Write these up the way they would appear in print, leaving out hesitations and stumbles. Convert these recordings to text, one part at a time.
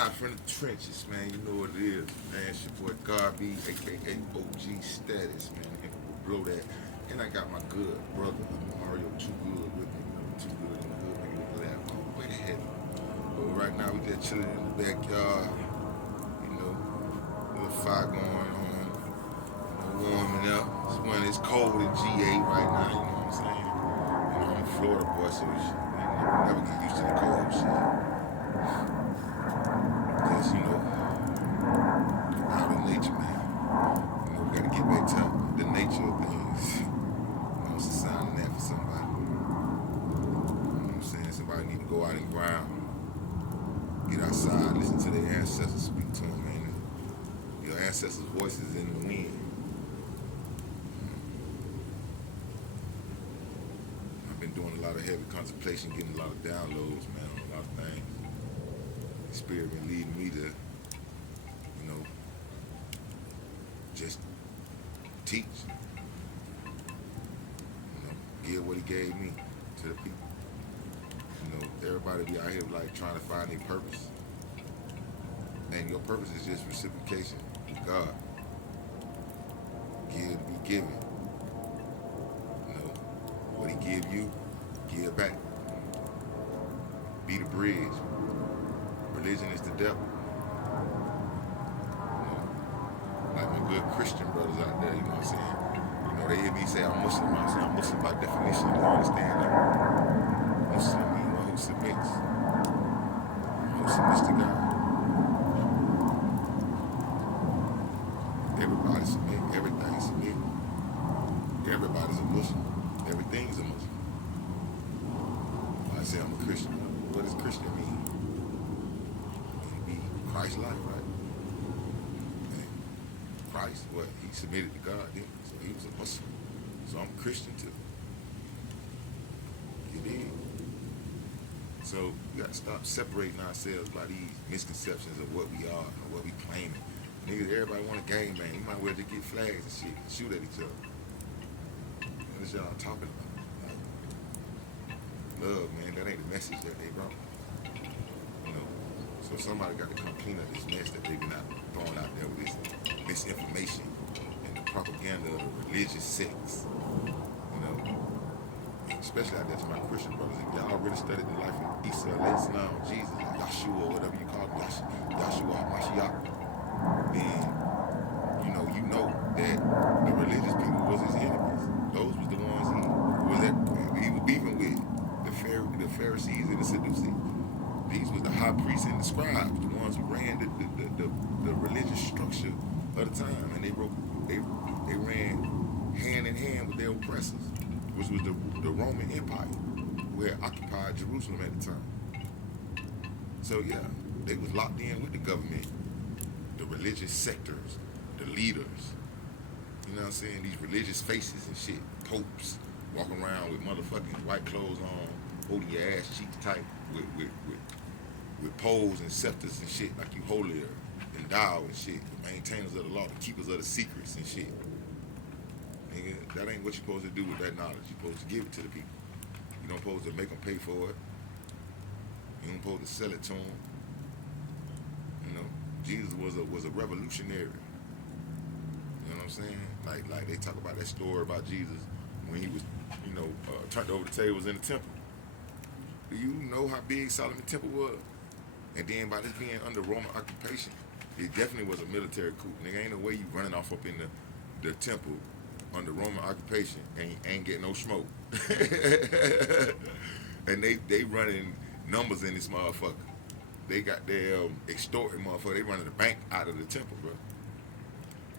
Live from the trenches, man. You know what it is, man. It's your boy Garby, aka OG Status, man. And below that, and I got my good brother Mario Too Good with me. You know, Too Good in the hood, make me laugh all the way to heaven. But right now we just chilling in the backyard. You know, a little fire going on. You know, warming up. It's cold in GA right now. You know what I'm saying? You know, I'm a Florida boy, so we never get used to the cold shit. Just, you know, out in nature, man. You know, we gotta get back to the nature of things. You know, it's a sign of that for somebody. You know what I'm saying? Somebody need to go out and grind. Get outside, listen to their ancestors, speak to them, man. Your ancestors' voices in the wind. I've been doing a lot of heavy contemplation, getting a lot of downloads, man, on a lot of things. The Spirit been leading me to, you know, just teach. You know, give what He gave me to the people. You know, everybody be out here like trying to find their purpose. And your purpose is just reciprocation with God. Give to be given. You know, what He give you, give back. Be the bridge. Religion is the devil. You know, like my good Christian brothers out there, you know what I'm saying? You know, they hear me say I'm Muslim. I'm saying I'm Muslim by definition. You understand that? Muslim means one who submits. One who submits to God. Everybody submit. Everything submit. Everybody's a Muslim. Everything's a Muslim. I say I'm a Christian. What does Christian mean? Christ-like, right? And Christ, what? He submitted to God, didn't he? So he was a Muslim. So I'm a Christian too. You dig? So we gotta stop separating ourselves by these misconceptions of what we are and what we claiming. Niggas, everybody want a gang bang. You might well just get flags and shit and shoot at each other. That's what y'all talking about. Like, love, man, that ain't the message that they brought. You know. So somebody got to come clean up this mess that they've been throwing out there with this misinformation and the propaganda of the religious sects. You know, especially out there to my Christian brothers. If y'all really studied the life of Isa, Islam, Jesus, Yahshua, whatever you call him, Yahshua, Mashiach, then you know that the religious people was his enemies. Those was the ones he was beefing with. The Pharisees and the Sadducees. These was the high priests and the scribes, the ones who ran the religious structure of the time, and they ran hand in hand with their oppressors, which was the Roman Empire, who had occupied Jerusalem at the time. So yeah, they was locked in with the government, the religious sectors, the leaders. You know what I'm saying? These religious faces and shit, popes walking around with motherfucking white clothes on, holding your ass cheeks tight with poles and scepters and shit, like you holier and thou and shit, the maintainers of the law, the keepers of the secrets and shit. Nigga, that ain't what you're supposed to do with that knowledge. You're supposed to give it to the people. You don't supposed to make them pay for it. You don't supposed to sell it to them. You know, Jesus was a revolutionary. You know what I'm saying? Like they talk about that story about Jesus when he was, turned over the tables in the temple. Do you know how big Solomon's temple was? And then by this being under Roman occupation, it definitely was a military coup. Nigga, ain't no way you running off up in the temple under Roman occupation and ain't getting no smoke. And they running numbers in this motherfucker. They got their extorting motherfucker. They running the bank out of the temple, bro.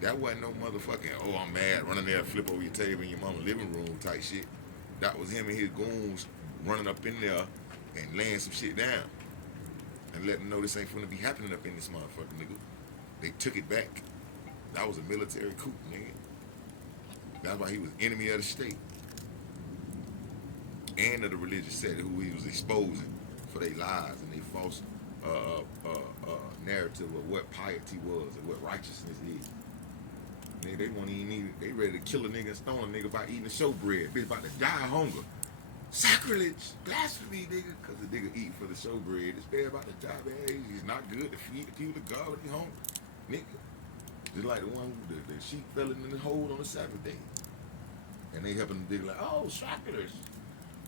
That wasn't no motherfucking, oh, I'm mad, running there, flip over your table in your mama's living room type shit. That was him and his goons running up in there and laying some shit down and letting them know this ain't finna be happening up in this motherfucker, nigga. They took it back. That was a military coup, nigga. That's why he was enemy of the state and of the religious sect who he was exposing for their lies and their false narrative of what piety was and what righteousness is. Nigga, they won't even need it. They ready to kill a nigga and stone a nigga by eating the showbread. Bitch about to die of hunger. Sacrilege, blasphemy, nigga, because the nigga eating for the show bread. It's bad about the job, hey, he's not good to feed the people of God when they home, nigga. Just like the one who the sheep fell in the hole on the Sabbath day. And they helping the nigga like, oh, sacrilege,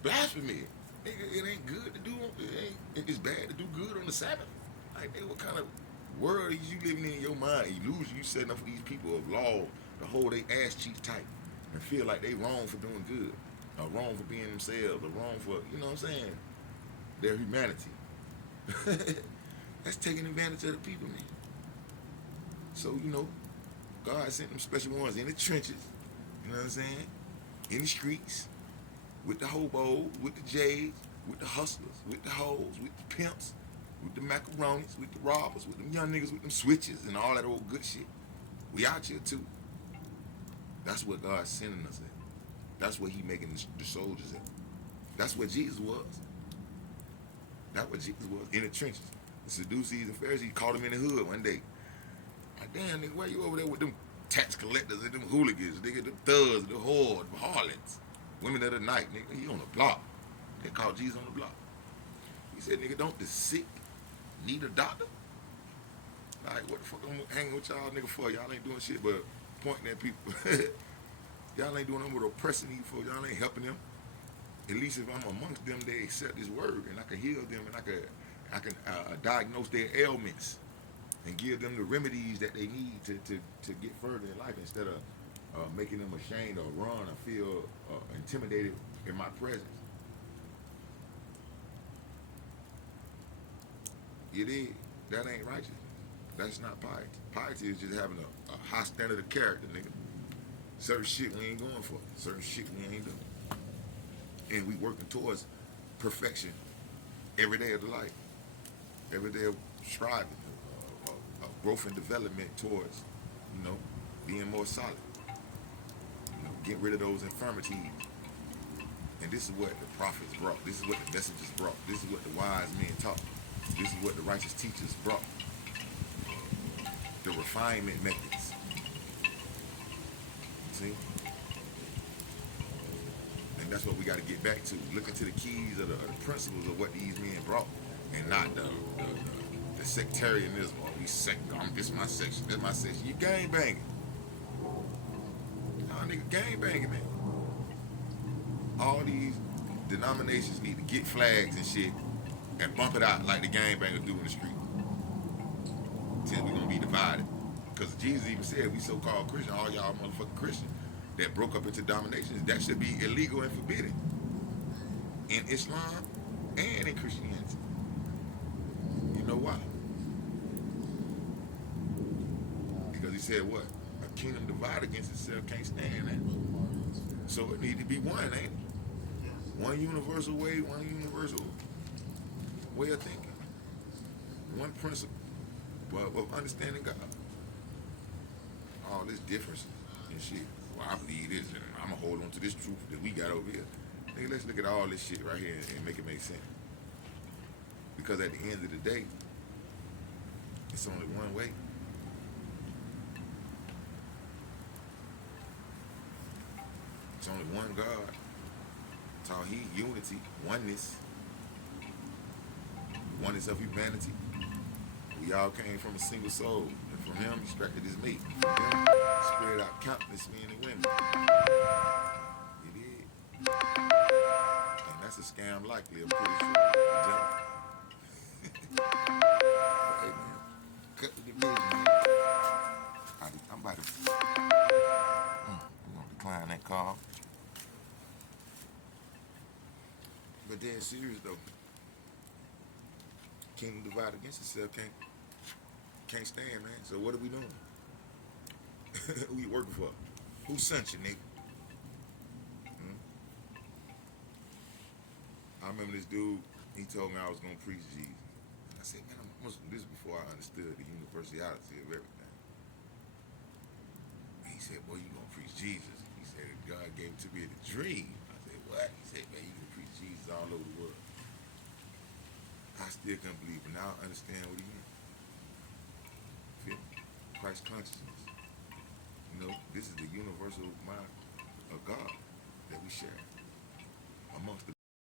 blasphemy. Nigga, it ain't good to do, it's bad to do good on the Sabbath. Like, hey, what kind of world is you living in your mind? Illusion you setting up for these people of law to hold their ass cheeks tight and feel like they wrong for doing good, or wrong for being themselves, or wrong for, you know what I'm saying, their humanity. That's taking advantage of the people, man. So, you know, God sent them special ones in the trenches, you know what I'm saying, in the streets, with the hobos, with the J's, with the hustlers, with the hoes, with the pimps, with the macaronis, with the robbers, with them young niggas, with them switches and all that old good shit. We out here too. That's what God's sending us at. That's what he making the soldiers at. That's what Jesus was. That's what Jesus was, in the trenches. The Sadducees and Pharisees caught him in the hood one day. Like, damn, nigga, why you over there with them tax collectors and them hooligans, nigga, the thugs, the whores, the harlots, women of the night, nigga? He on the block. They called Jesus on the block. He said, nigga, don't the sick need a doctor? Like, what the fuck I'm hanging with y'all nigga for? Y'all ain't doing shit but pointing at people. Y'all ain't doing nothing but oppressing these folks. Y'all ain't helping them. At least if I'm amongst them, they accept this word, and I can heal them, and I can diagnose their ailments and give them the remedies that they need to get further in life, instead of making them ashamed or run or feel intimidated in my presence. It is. That ain't righteous. That's not piety. Piety is just having a high standard of character, nigga. Certain shit we ain't going for. Certain shit we ain't doing. And we working towards perfection every day of the life. Every day of striving, growth and development towards, you know, being more solid. You know, get rid of those infirmities. And this is what the prophets brought. This is what the messengers brought. This is what the wise men taught. This is what the righteous teachers brought. The refinement methods. See? And that's what we got to get back to. Look into the keys of the principles of what these men brought, and not the sectarianism. Or this my section, this my section. You gang banging. Y'all nigga gang banging, man. All these denominations need to get flags and shit and bump it out like the gang bangers do in the street. Since we're gonna be divided. Because Jesus even said, we so-called Christian, all y'all motherfucking Christians that broke up into dominations, that should be illegal and forbidden in Islam and in Christianity. You know why? Because he said what? A kingdom divided against itself can't stand that. So it need to be one, ain't it? One universal way, one universal way of thinking. One principle of understanding God. All this difference and shit. Well, I believe this, and I'm gonna hold on to this truth that we got over here. Nigga, let's look at all this shit right here and make it make sense. Because at the end of the day, it's only one way. It's only one God. Tawheed, unity, oneness of humanity. We all came from a single soul, and from him, he extracted his mate. From him, spread out countless men and women. It is. And that's a scam likely, I'm pretty sure. Hey, man, cut the division, man. I'm about to... I'm going to decline that call. But dead serious, though. Kingdom divided against itself can't stand, man. So what are we doing? Who you working for? Who sent you, nigga? I remember this dude, he told me I was gonna preach Jesus. And I said, man, I'm Muslim. This is before I understood the universality of everything. And he said, boy, you gonna preach Jesus. He said, God gave it to me in a dream. I said, what? He said, man, you gonna preach Jesus all over the world. I still couldn't believe it. Now I understand what he meant. Feel me? Christ consciousness. You know, this is the universal mind of God that we share amongst the